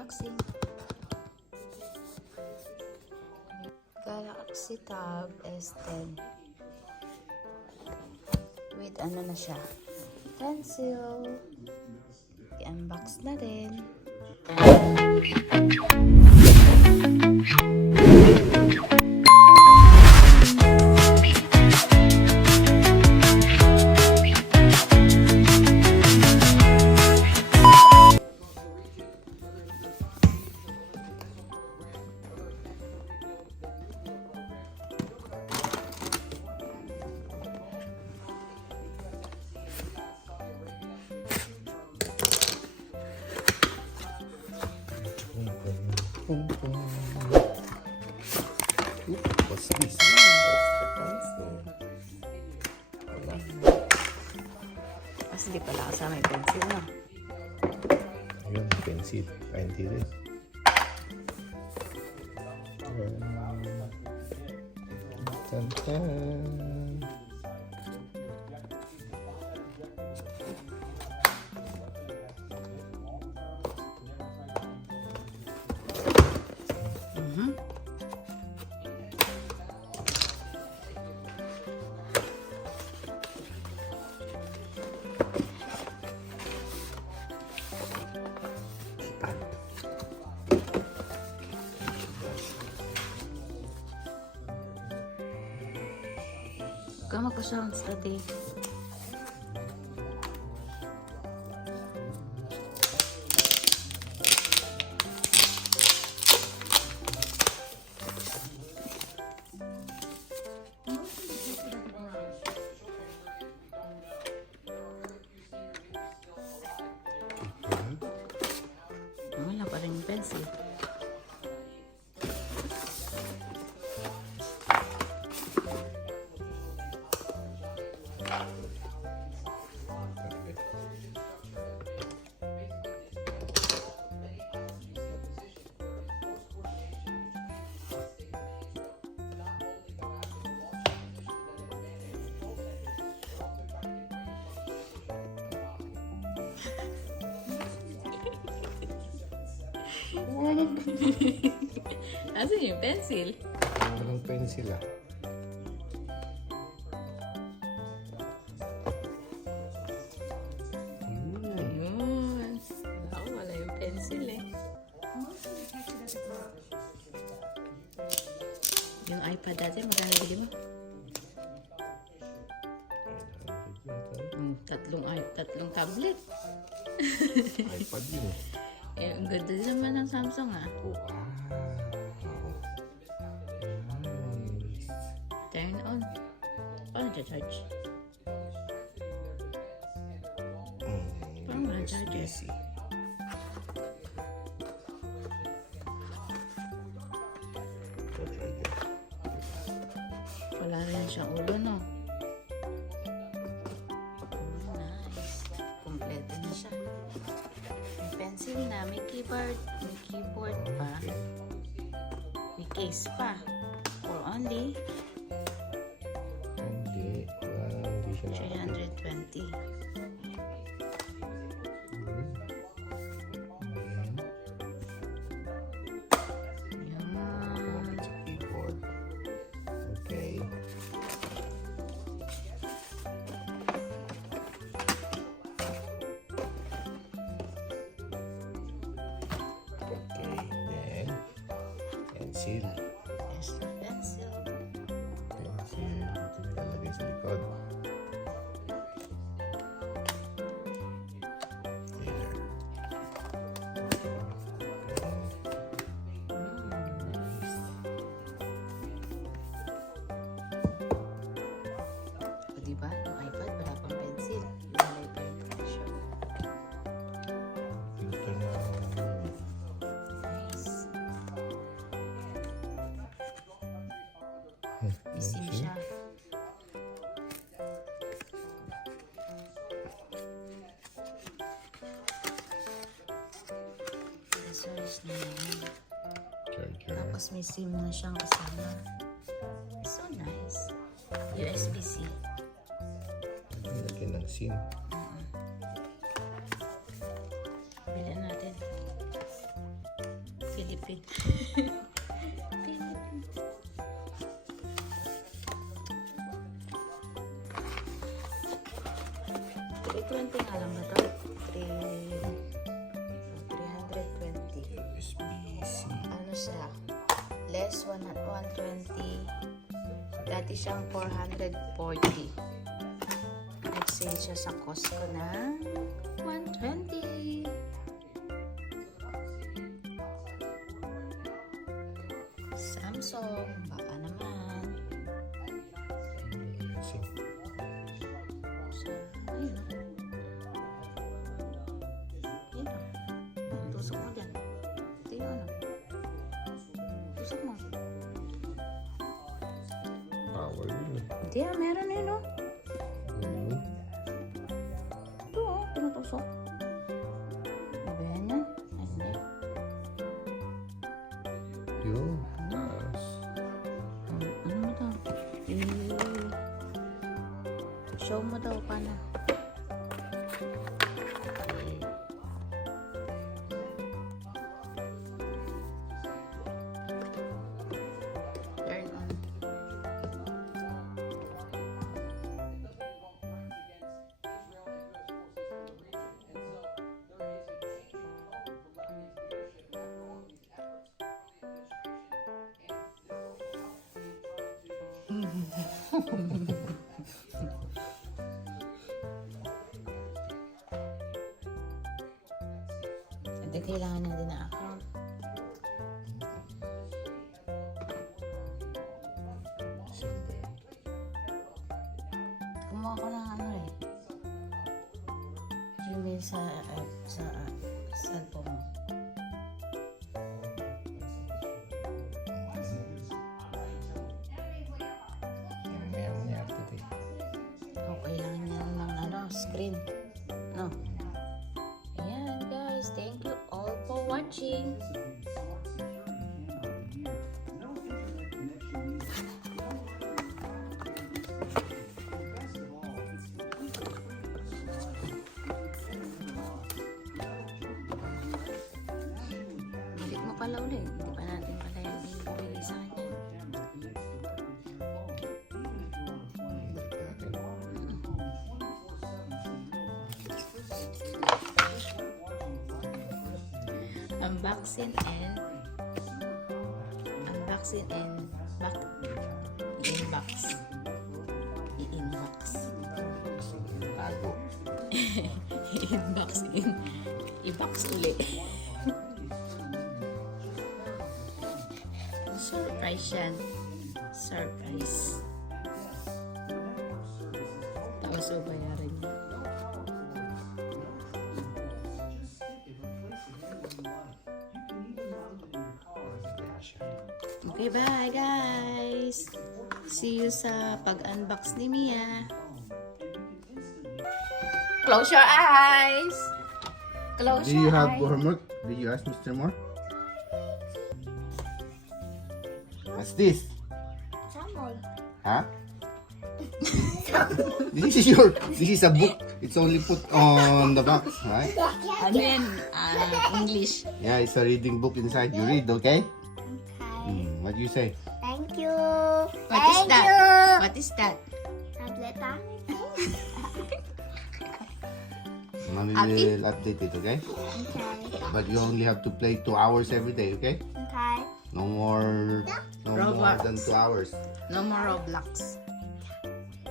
unboxing. Galaxy Tab S10 with ano na siya, pencil. I-unbox na rin. What's this? Mas hindi pala kasama yung pencil, no? Ayun, pencil. Ay, hindi rin. Tan-tan. Huwag ka magpa-sounds today. Wala pa rin yung pencil. Asan yung pencil? Walang pencil ah. Ayun. Ako wala yung pencil eh. Yung iPad dati, magkano bili mo? Tatlong tablet. iPad yun. Eh, ang ganda din naman ng Samsung ah. Oh, wow. Nice. Turn on. Paano charge? Paano nga charger? USB-C. Wala rin siyang ulo, no? Nice. Kompleto na siya. May pencil na, may keyboard pa. May case pa. For only Hindi siya 320. Sa keyboard. Okay. Okay, then pencil. Yes, pencil. Pencil. Ito nilalagay sa likod. There. O diba, yung iPad wala pang pencil. Wala pa yung pressure. Filter na. Nice. Easy siya. Accessories na yan. Charger. Tapos may SIM na siyang kasama. So nice. USB-C. Lagyan ng SIM. Bilhin natin. $320 nga lang ba to? 320. USB-C. Ano siya? Less 120. Dati siyang 440. Nag-sale siya sa Costco na 120. Samsung. Baka naman. So, So, ayun. Yun o. Tusok mo dyan. Ito yun o. Tusok mo. power yun eh. Hindi ah, meron yun o. Mhm. Ito o, pinutusok. Ano ba yan yan? Ay, hindi. Yun. Tapos, Ano mo daw? Show mo daw pa na. Turn on. Hindi kailangan na din na account. Kumuha ko ng ano eh. Gmail sa cellphone mo. meron niya today. O, kailangan niya ng ano, screen. No. Ayan guys, thank you all for watching. Balik mo pala ulit. Hindi pa natin pala yung ibigay sa kanya. Unboxing and back i-inbox. Bago. I-inbox i-box uli. Surprise yan. Surprise. Tapos bayaran niya. Okay, bye guys. See you sa pag-unbox ni Mia. Close your eyes. Close Do your you have eyes. homework? Did you ask Mr. Moore? What's this? Huh? This is a book. It's only put on the box, right? Ano yan? English. Yeah, it's a reading book inside. You read, okay? Okay. What do you say? Thank you. What is Thank that? you. What is that? Tableta. Mommy Happy? will update it, okay? Okay. But you only have to play 2 hours every day, okay? Okay. No more Roblox. than 2 hours. No more Roblox.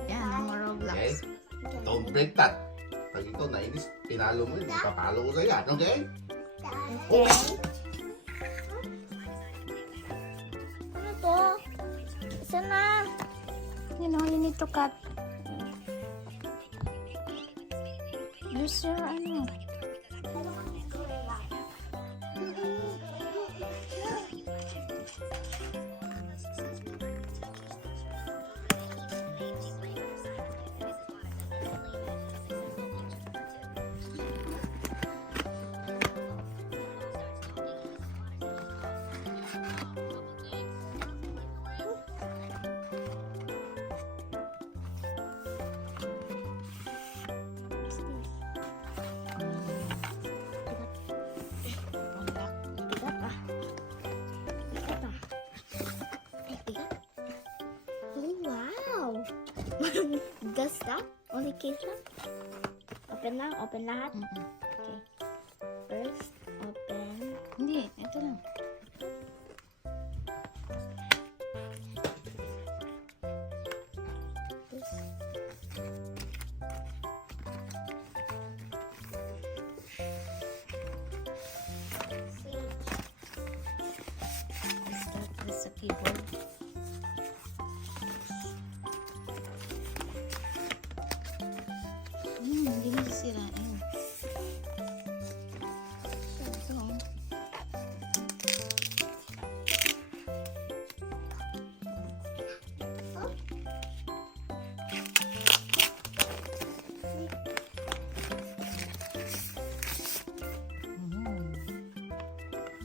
Yeah, no more Okay? Roblox. Don't break that. Pag ikaw nainis, pinalo mo yun. Papalo ko sa'yo yan, okay? Okay. Ano to? Isa na. You know, you need to cut. Use your ano. Does that? Only case lang? Open lang? Open lahat? Mm-mm. Okay. First, open. Hindi, ito lang. This. Start with sa keyboard. Hindi na sisirain. Ito.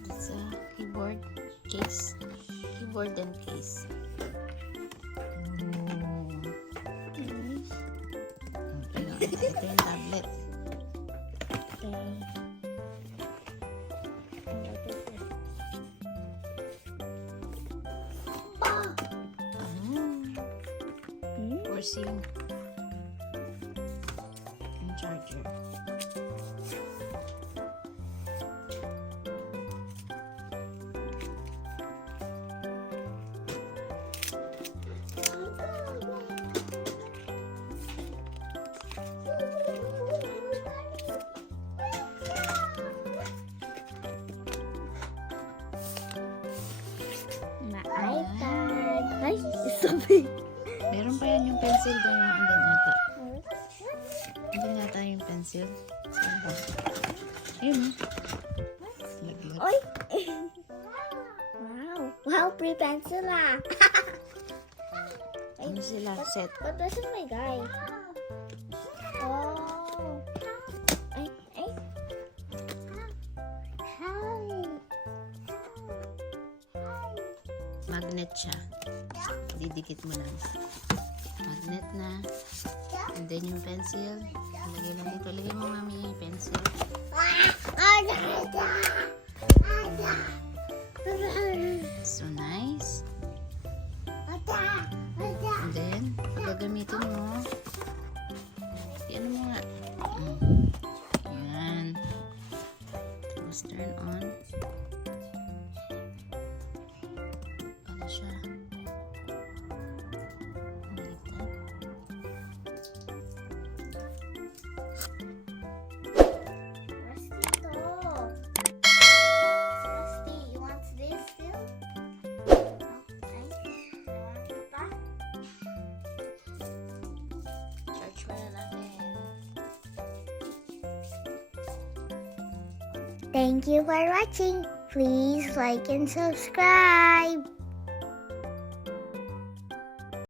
It's a keyboard case. Keyboard and case. Ito yung tablet. Okay. And what is it? Forcing yung charger. My iPad. Ay, it's so big. Meron pa yan yung pencil doon. Andun ata. Andun ata yung pencil. Saan ba? Ayun. Laglag. Oy! Wow. Wow, free pencil ah. Ano sila? Set. But this is my guy. Oh. Ay, ay. Hi. Magnet siya. Didikit mo lang. Magnet na. And then yung pencil. Lagay lang dito. Lagay mo mami yung pencil. So nice. And then, gagamitin mo. Yan mo nga. Yan. Tapos turn on. Ano siya? Baliktad. Rusty to. Rusty, you want this still? Okay. Pa? Charge mo na natin. Thank you for watching. Please like and subscribe.